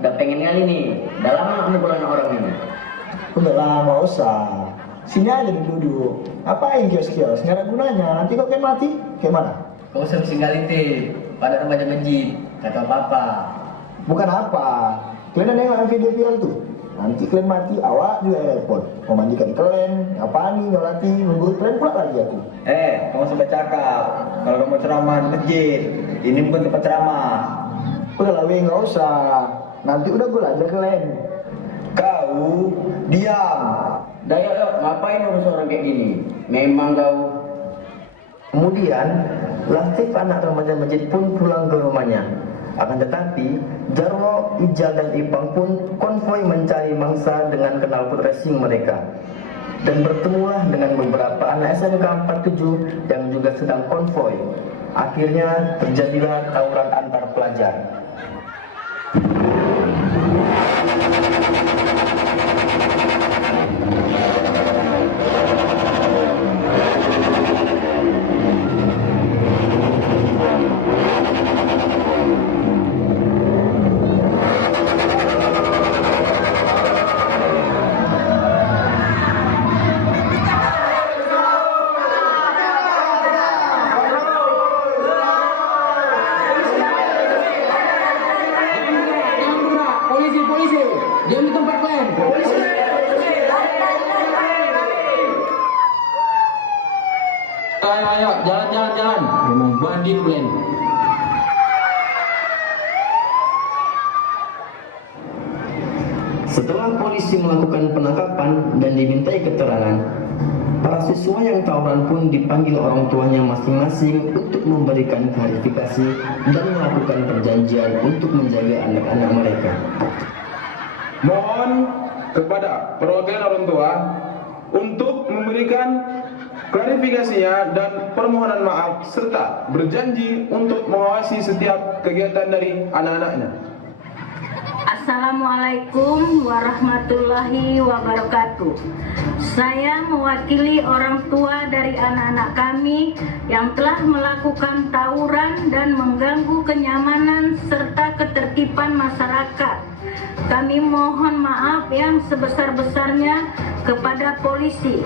Udah pengen kali nih. Udah lama kamu pulang orang ini. Udah lama usah. Sini aja duduk. Apain kios-kios? Nggak ada gunanya. Nanti kok kayak mati. Kayak mana? Kau usah singgalin teh. Pada remaja masjid. Kata apa-apa. Bukan apa. Kalian ada yang video tuh. Nanti kalian mati, awak juga repot. Mau mandikan kalian, apa nih, nyolati, nunggu kalian pula lagi aku. Kamu sempat cakap kalau kamu ceramah di masjid, ini bukan tempat ceramah. Udah lah weh, nggak usah. Nanti udah gue ajar kalian. Kau diam. Dah yuk, ngapain urus orang kayak gini? Memang kau. Kemudian, Latif anak remaja masjid pun pulang ke rumahnya. Akan tetapi, Jarwo, Ijal, dan Ipang pun konvoi mencari mangsa dengan knalpot racing mereka. Dan bertemulah dengan beberapa anak SMK 47 yang juga sedang konvoi. Akhirnya terjadilah tawuran antar pelajar. Polisi, diam di tempat kalian. Ayo, jalan. Memang bandit kalian. Setelah polisi melakukan penangkapan dan dimintai keterangan, para siswa yang tawuran pun dipanggil orang tuanya masing-masing untuk memberikan klarifikasi dan melakukan perjanjian untuk menjaga anak-anak mereka. Mohon kepada perwakilan orang tua untuk memberikan klarifikasinya dan permohonan maaf serta berjanji untuk mengawasi setiap kegiatan dari anak-anaknya. Assalamualaikum warahmatullahi wabarakatuh. Saya mewakili orang tua dari anak-anak kami yang telah melakukan tawuran dan mengganggu kenyamanan serta ketertiban masyarakat. Kami mohon maaf yang sebesar-besarnya kepada polisi,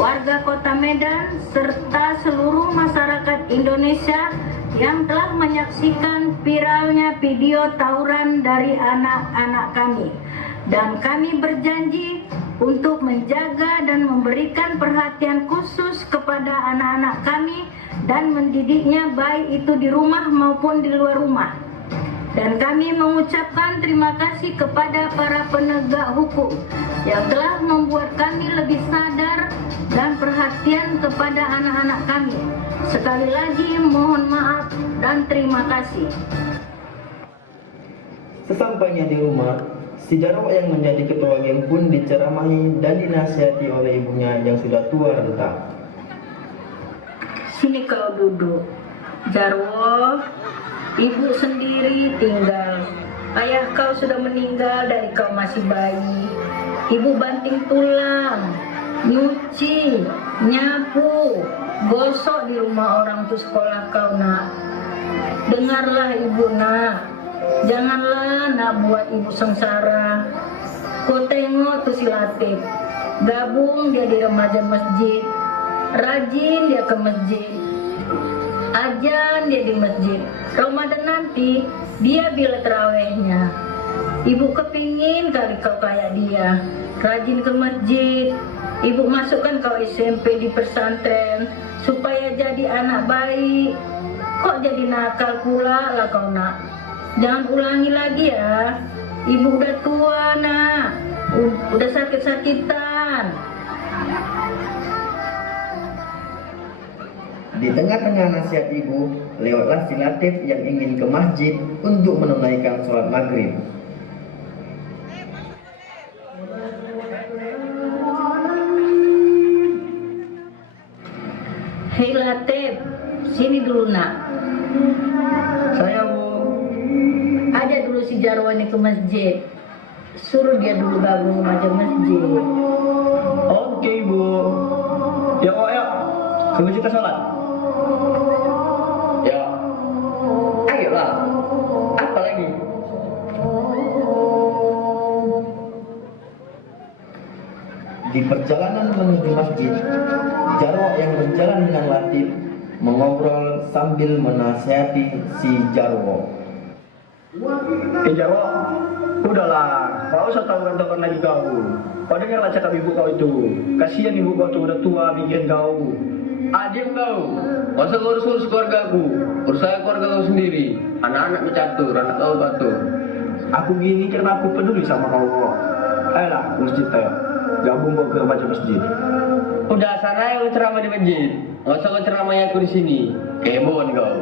warga Kota Medan, serta seluruh masyarakat Indonesia yang telah menyaksikan viralnya video tawuran dari anak-anak kami. Dan kami berjanji untuk menjaga dan memberikan perhatian khusus kepada anak-anak kami dan mendidiknya baik itu di rumah maupun di luar rumah. Dan kami mengucapkan terima kasih kepada para penegak hukum yang telah membuat kami lebih sadar dan perhatian kepada anak-anak kami. Sekali lagi mohon maaf dan terima kasih. Sesampainya di rumah, si Jarwo yang menjadi ketua geng pun diceramahi dan dinasihati oleh ibunya yang sudah tua renta. Sini kau duduk, Jarwo. Ibu sendiri tinggal. Ayah kau sudah meninggal dari kau masih bayi. Ibu banting tulang, nyuci, nyapu, gosok di rumah orang tuh sekolah kau, nak. Dengarlah ibu, nak. Janganlah nak buat ibu sengsara. Kau tengok tuh si Latif. Gabung dia di remaja masjid. Rajin dia ke masjid. Ajan dia di masjid. Ramadan nanti dia bila terawihnya. Ibu kepingin kali kau kayak dia, rajin ke masjid. Ibu masukkan kau SMP di pesantren supaya jadi anak baik. Kok jadi nakal pula lah kau, nak. Jangan ulangi lagi ya. Ibu udah tua, nak. Udah sakit-sakitan. Di tengah-tengah nasihat ibu, lewatlah si Latif yang ingin ke masjid untuk menunaikan sholat maghrib. Hei Latif, sini dulu, nak. Saya, Bu. Ajak dulu si Jarwo ini ke masjid. Suruh dia dulu gabung aja masjid. Oke, Bu. Yuk. Ke masjid kita sholat. Ya, ayolah. Apa lagi? Di perjalanan menuju masjid, Jarwo yang berjalan dengan Latif mengobrol sambil menasihati si Jarwo. Jarwo, udahlah, gak usah tawuran-tawuran lagi kau. Kau dengarlah cakap ibu kau itu. Kasihan ibu kau tuh udah tua bikin kau. Diam kau. Masa kau urus keluarga aku? Urus saya keluarga kau sendiri. Anak-anak catur, anak kau batur. Aku gini karena aku peduli sama kau. Ayolah, masjid tayo. Gabung kau ke baca masjid. Udah sana yang ceramah di masjid. Nggak usah kau ceramahnya aku di sini. Kebon kau.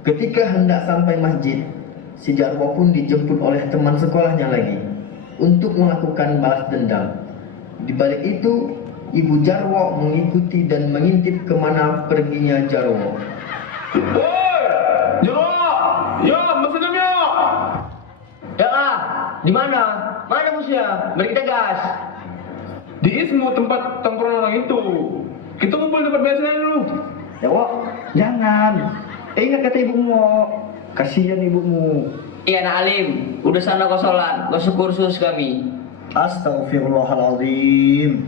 Ketika hendak sampai masjid, si Jarwo pun dijemput oleh teman sekolahnya lagi untuk melakukan balas dendam. Di balik itu, ibu Jarwo mengikuti dan mengintip kemana perginya Jarwo. Woi, Jarwo, yo, masuk yo. Ya di mana? Mana musuhnya? Beri kita gas. Di Ismu tempat tongkrongan orang itu. Kita kumpul di tempat biasanya dulu. Jarwo, jangan. Ingat kata ibumu. Kasihan ibumu. Iya nak Alim, udah sana kau sholat, kau syukur sus kami. Astagfirullahaladzim.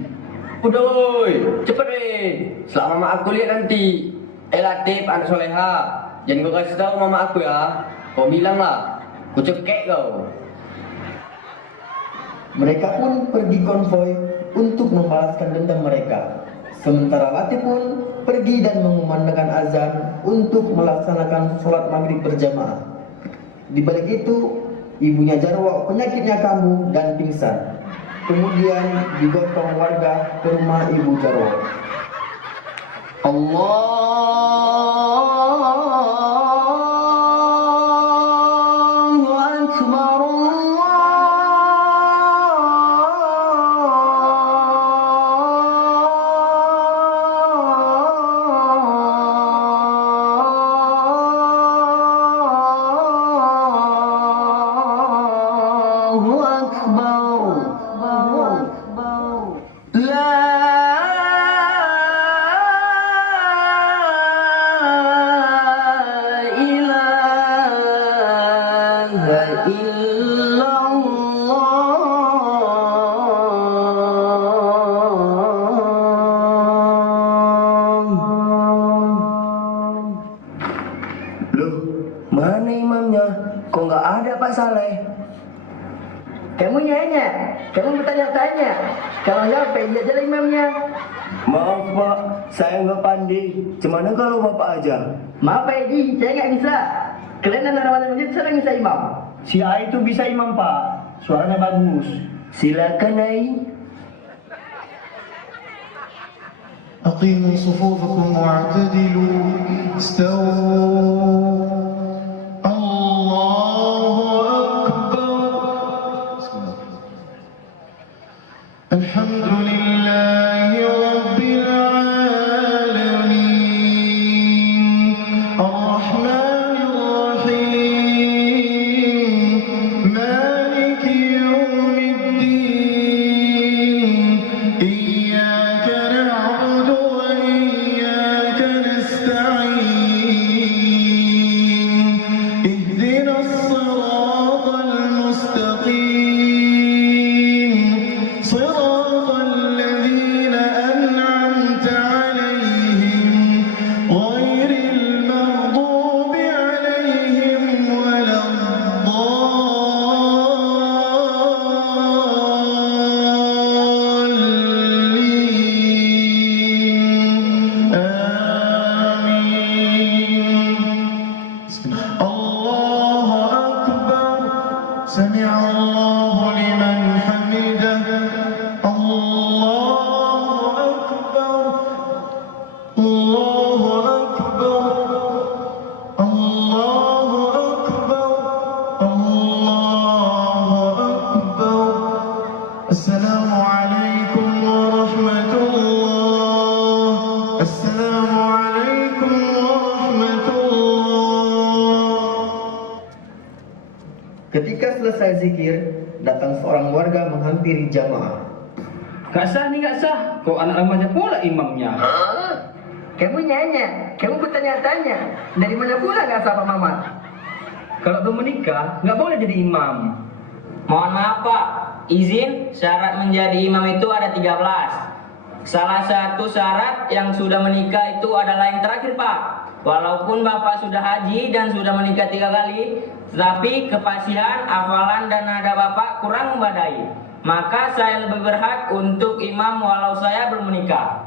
Udah woi, cepet deh. Selama mama aku lihat nanti. Latif anak soleha. Jangan kau kasih tahu mama aku ya. Kau bilang lah, ku cekek kau. Mereka pun pergi konvoi untuk membalaskan dendam mereka. Sementara Latif pun pergi dan mengumandangkan azan untuk melaksanakan sholat maghrib berjamaah. Di balik itu, ibunya Jarwo penyakitnya kambuh dan pingsan. Kemudian digotong warga ke rumah ibu Jarwo. Allahu Akbar. Mana imamnya? Kok nggak ada Pak Saleh? Kamu nyanyi, kamu bertanya-tanya. Kalau nggak, pergi aja lah imamnya. Maaf Pak, saya nggak pandai. Gimana kalau Bapak aja? Maaf Pak Edi, saya nggak bisa. Kalian anak Ramadan masjid sering bisa imam. Si A itu bisa imam pak. Suaranya bagus. Silakan Ai. أقيموا صفوفكم واعتدلوا استووا الله أكبر الحمد لله رب العالمين الرحمن الرحيم مالك يوم الدين إياك نعبد وإياك نستعين اهدنا الصراط المستقيم صراط الذين أنعمت عليهم غير المغضوب عليهم ولا الضالين آمين الله أكبر سمع الله لمن حمده الله أكبر الله أكبر الله أكبر الله أكبر السلام عليكم ورحمة الله السلام عليكم ورحمة الله. Ketika selesai zikir, datang seorang warga menghampiri jamaah. Gak sah nih, gak sah. Kok anak remaja pula imamnya? Kamu nyanyi, kamu bertanya-tanya. Dari mana pula nggak sah Pak Mamat? Kalau belum menikah, nggak boleh jadi imam. Mohon maaf Pak, izin, syarat menjadi imam itu ada 13. Salah satu syarat yang sudah menikah itu adalah yang terakhir, Pak. Walaupun Bapak sudah haji dan sudah menikah 3 kali, tapi kefasihan, hafalan, dan nada Bapak kurang memadai. Maka saya lebih berhak untuk imam walau saya belum menikah.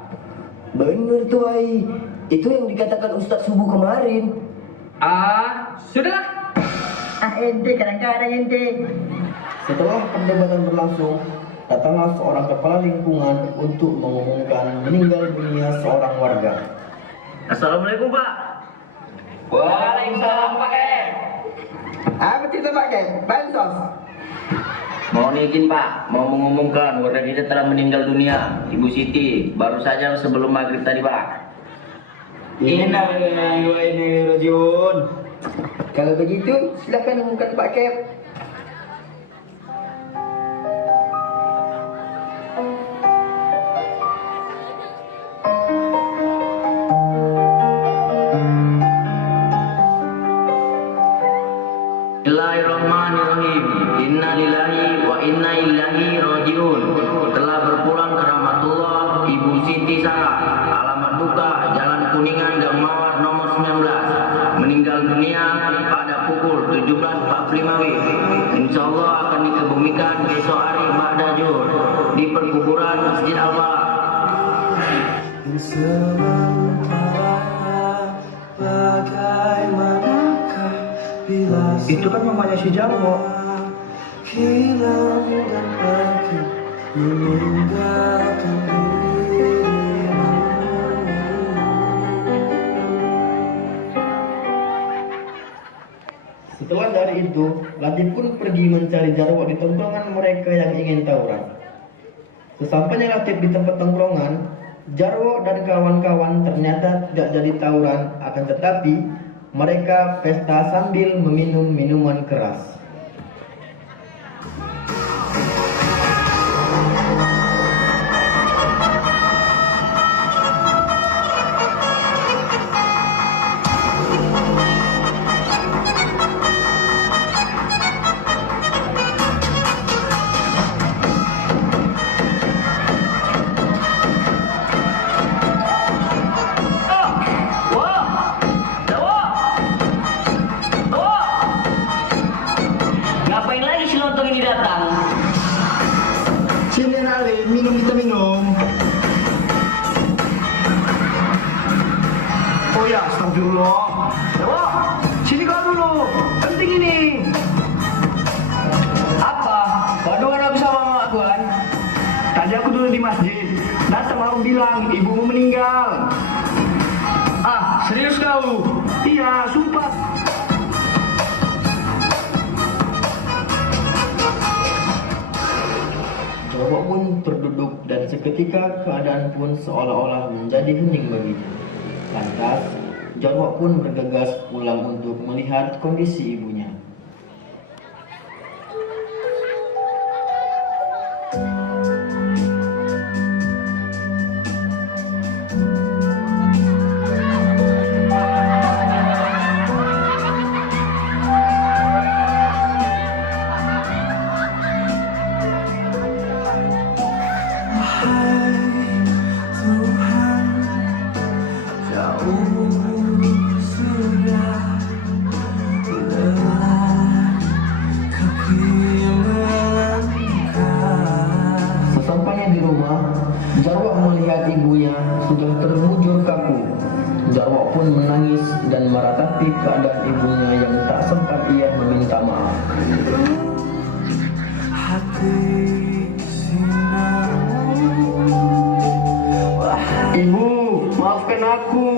Bener tuh, Ai. Itu yang dikatakan Ustadz Subuh kemarin. Sudahlah. Ente kadang-kadang ente. Setelah perdebatan berlangsung, datanglah seorang kepala lingkungan untuk mengumumkan meninggal dunia seorang warga. Assalamualaikum, Pak. Waalaikumsalam, Pak Ken. Apa cerita Pak Ken? Bansos. Mohon izin, Pak, mau mengumumkan warga kita telah meninggal dunia, Ibu Siti, baru saja sebelum maghrib tadi, Pak. Innalillahi wa inna ilaihi rajiun. Kalau begitu, silakan umumkan Pak Ken. Bismillahirrahmanirrahim. Inna lillahi wa inna ilaihi rajiun. Telah berpulang ke rahmatullah Ibu Siti Sarah, alamat duka Jalan Kuningan Gang Mawar nomor 19, meninggal dunia pada pukul 17.45 WIB. Insyaallah akan dikebumikan besok hari ba'da zuhur di perkuburan Masjid Al-Falah. Itu kan mamanya si Jarwo. Setelah dari itu, Latif pun pergi mencari Jarwo di tongkrongan mereka yang ingin tawuran. Sesampainya Latif di tempat tongkrongan, Jarwo dan kawan-kawan ternyata tidak jadi tawuran, akan tetapi mereka pesta sambil meminum minuman keras. Sini Ali, minum kita minum. Oh ya, astagfirullah. Wah, sini kau dulu. Penting ini. Apa? Waduh, ada bisa mama aku kan? Tadi aku dulu di masjid. Datang orang bilang ibumu meninggal. Serius kau? Iya, sumpah. Jarwo pun terduduk dan seketika keadaan pun seolah-olah menjadi hening baginya. Lantas, Jarwo pun bergegas pulang untuk melihat kondisi ibunya. Sesampainya di rumah, Jarwo melihat ibunya sudah terbujur kaku. Jarwo pun menangis dan meratapi keadaan ibunya yang tak sempat ia meminta maaf. Ibu, maafkan aku.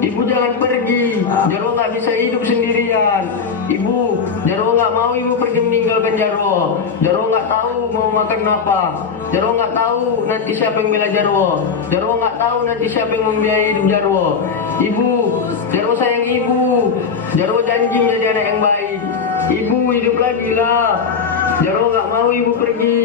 Ibu jangan pergi. Jarwo nggak bisa hidup sendirian. Ibu, Jarwo nggak mau ibu pergi meninggalkan Jarwo. Jarwo nggak tahu mau makan apa. Jarwo nggak tahu nanti siapa yang bela Jarwo. Jarwo nggak tahu nanti siapa yang membiayai hidup Jarwo. Ibu, Jarwo sayang ibu. Jarwo janji menjadi anak yang baik. Ibu hidup lagi lah. Jarwo nggak mau ibu pergi.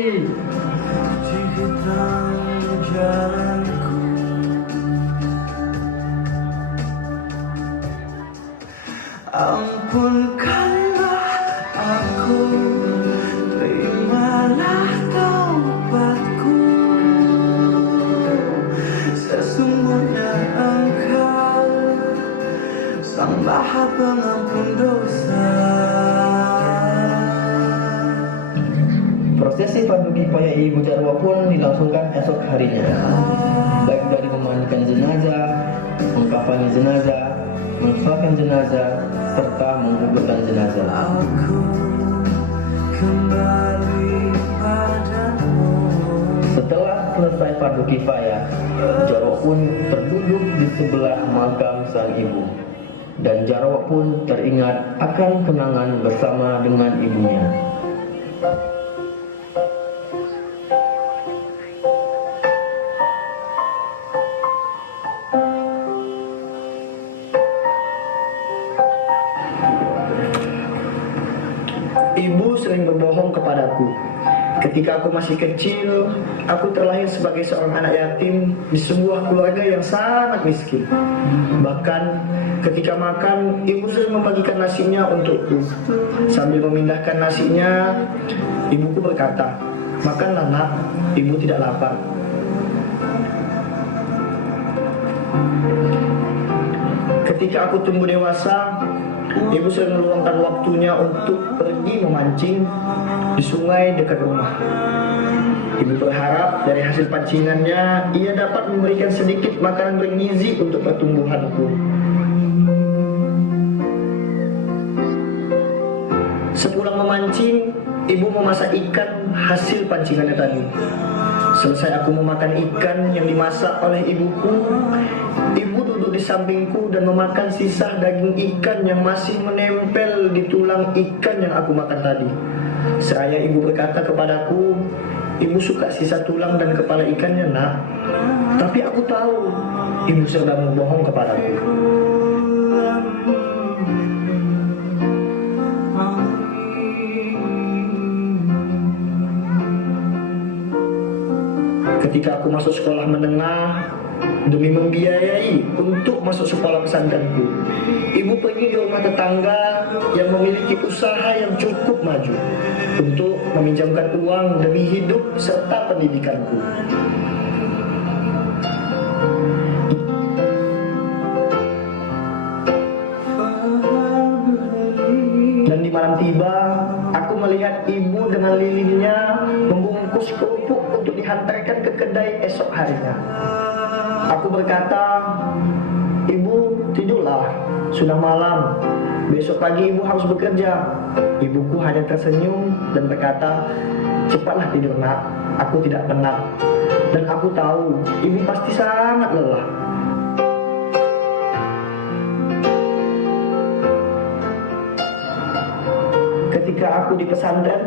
Ampunkanlah aku, terimalah fardu kifayah ibu Jarwo pun dilangsungkan esok harinya, baik dari memandikan jenazah, mengkafani jenazah, mensolatkan jenazah, serta menguburkan jenazah. Setelah selesai fardu kifayah, Jarwo pun terduduk di sebelah makam sang ibu, dan Jarwo pun teringat akan kenangan bersama dengan ibunya. Ibu sering berbohong kepadaku. Ketika aku masih kecil, aku terlahir sebagai seorang anak yatim di sebuah keluarga yang sangat miskin. Bahkan ketika makan, ibu sering membagikan nasinya untukku. Sambil memindahkan nasinya, ibuku berkata, "Makanlah nak, ibu tidak lapar." Ketika aku tumbuh dewasa, ibu sering meluangkan waktunya untuk pergi memancing di sungai dekat rumah. Ibu berharap dari hasil pancingannya ia dapat memberikan sedikit makanan bergizi untuk pertumbuhanku. Sepulang memancing, ibu memasak ikan hasil pancingannya tadi. Selesai aku memakan ikan yang dimasak oleh ibuku, ibu duduk di sampingku dan memakan sisa daging ikan yang masih menempel di tulang ikan yang aku makan tadi. Seraya ibu berkata kepadaku, "Ibu suka sisa tulang dan kepala ikannya, nak." Tapi aku tahu ibu sedang berbohong kepadaku. Ketika aku masuk sekolah menengah, demi membiayai untuk masuk sekolah pesantrenku, ibu pergi di rumah tetangga yang memiliki usaha yang cukup maju untuk meminjamkan uang demi hidup serta pendidikanku. Dan di malam tiba, aku melihat ibu dengan lilinnya membungkus kerupuk untuk dihantarkan ke kedai esok harinya. Aku berkata, "Ibu, tidurlah, sudah malam. Besok pagi ibu harus bekerja." Ibuku hanya tersenyum dan berkata, "Cepatlah tidur nak, aku tidak penat." Dan aku tahu ibu pasti sangat lelah. Ketika aku di pesantren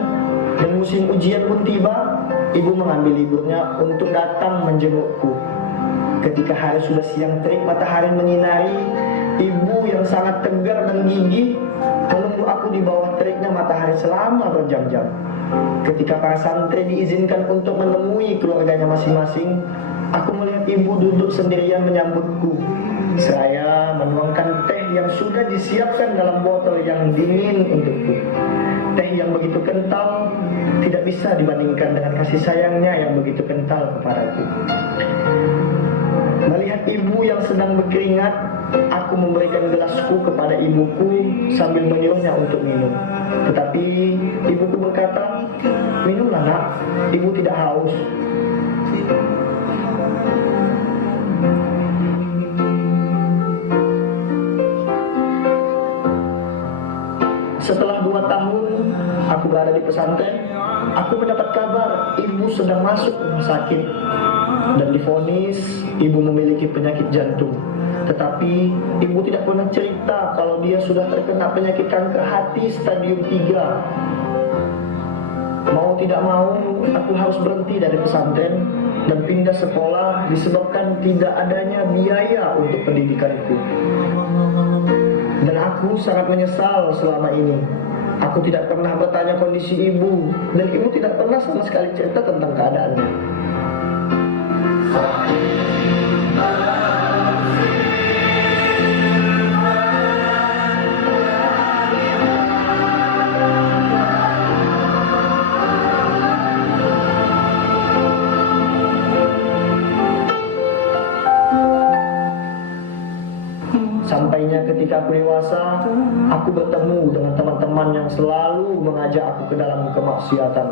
dan musim ujian pun tiba, ibu mengambil liburnya untuk datang menjengukku. Ketika hari sudah siang terik, matahari menyinari, ibu yang sangat tegar dan gigih menunggu aku di bawah teriknya matahari selama berjam-jam. Ketika para santri diizinkan untuk menemui keluarganya masing-masing, aku melihat ibu duduk sendirian menyambutku. Saya menuangkan teh yang sudah disiapkan dalam botol yang dingin untukku. Teh yang begitu kental tidak bisa dibandingkan dengan kasih sayangnya yang begitu kental kepadaku. Melihat ibu yang sedang berkeringat, aku memberikan gelasku kepada ibuku sambil menyuruhnya untuk minum. Tetapi ibuku berkata, "Minumlah nak, ibu tidak haus." Setelah 2 tahun aku berada di pesantren, aku mendapat kabar ibu sedang masuk rumah sakit dan divonis ibu memiliki penyakit jantung. Tetapi ibu tidak pernah cerita kalau dia sudah terkena penyakit kanker hati stadium 3. Mau tidak mau, aku harus berhenti dari pesantren dan pindah sekolah disebabkan tidak adanya biaya untuk pendidikanku. Dan aku sangat menyesal selama ini. Aku tidak pernah bertanya kondisi ibu, dan ibu tidak pernah sama sekali cerita tentang keadaannya. Sampainya ketika aku dewasa, aku bertemu dengan teman-teman teman yang selalu mengajak aku ke dalam kemaksiatan.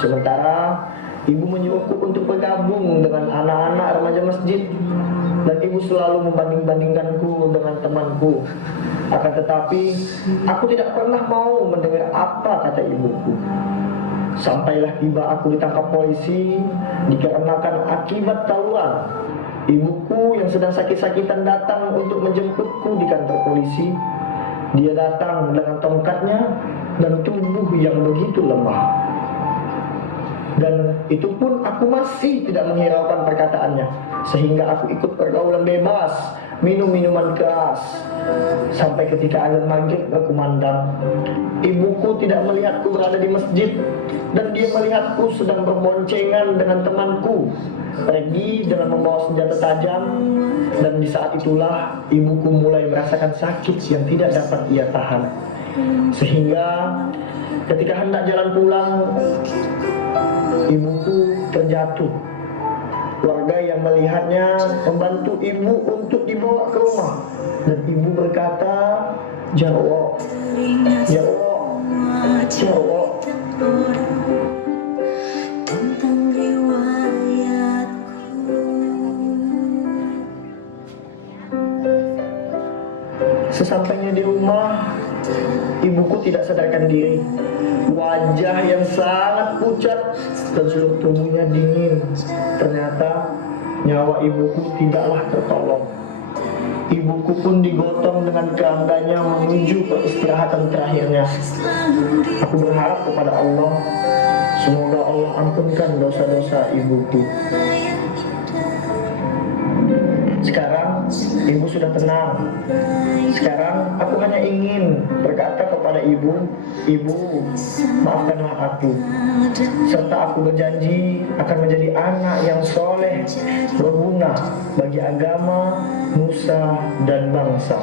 Sementara ibu menyuruhku untuk bergabung dengan anak-anak remaja masjid, dan ibu selalu membanding-bandingkanku dengan temanku. Akan tetapi aku tidak pernah mau mendengar apa kata ibuku. Sampailah tiba aku ditangkap polisi dikarenakan akibat tawuran. Ibuku yang sedang sakit-sakitan datang untuk menjemputku di kantor polisi. Dia datang dengan tongkatnya dan tubuh yang begitu lemah. Dan itu pun aku masih tidak menghiraukan perkataannya, sehingga aku ikut pergaulan bebas, minum minuman keras. Sampai ketika azan maghrib berkumandang, ibuku tidak melihatku berada di masjid, dan dia melihatku sedang berboncengan dengan temanku pergi dengan membawa senjata tajam. Dan di saat itulah ibuku mulai merasakan sakit yang tidak dapat ia tahan, sehingga ketika hendak jalan pulang, ibuku terjatuh. Warga yang melihatnya membantu ibu untuk dibawa ke rumah, dan ibu berkata, "Jarwo, Jarwo, Jarwo." Sesampainya di rumah, ibuku tidak sadarkan diri. Wajah yang sangat pucat dan seluruh tubuhnya dingin. Ternyata nyawa ibuku tidaklah tertolong. Ibuku pun digotong dengan kerandanya menuju peristirahatan terakhirnya. Aku berharap kepada Allah, semoga Allah ampunkan dosa-dosa ibuku. Sekarang ibu sudah tenang. Sekarang aku hanya ingin berkata kepada ibu, "Ibu, maafkanlah aku." Serta aku berjanji akan menjadi anak yang soleh, berguna bagi agama, nusa, dan bangsa.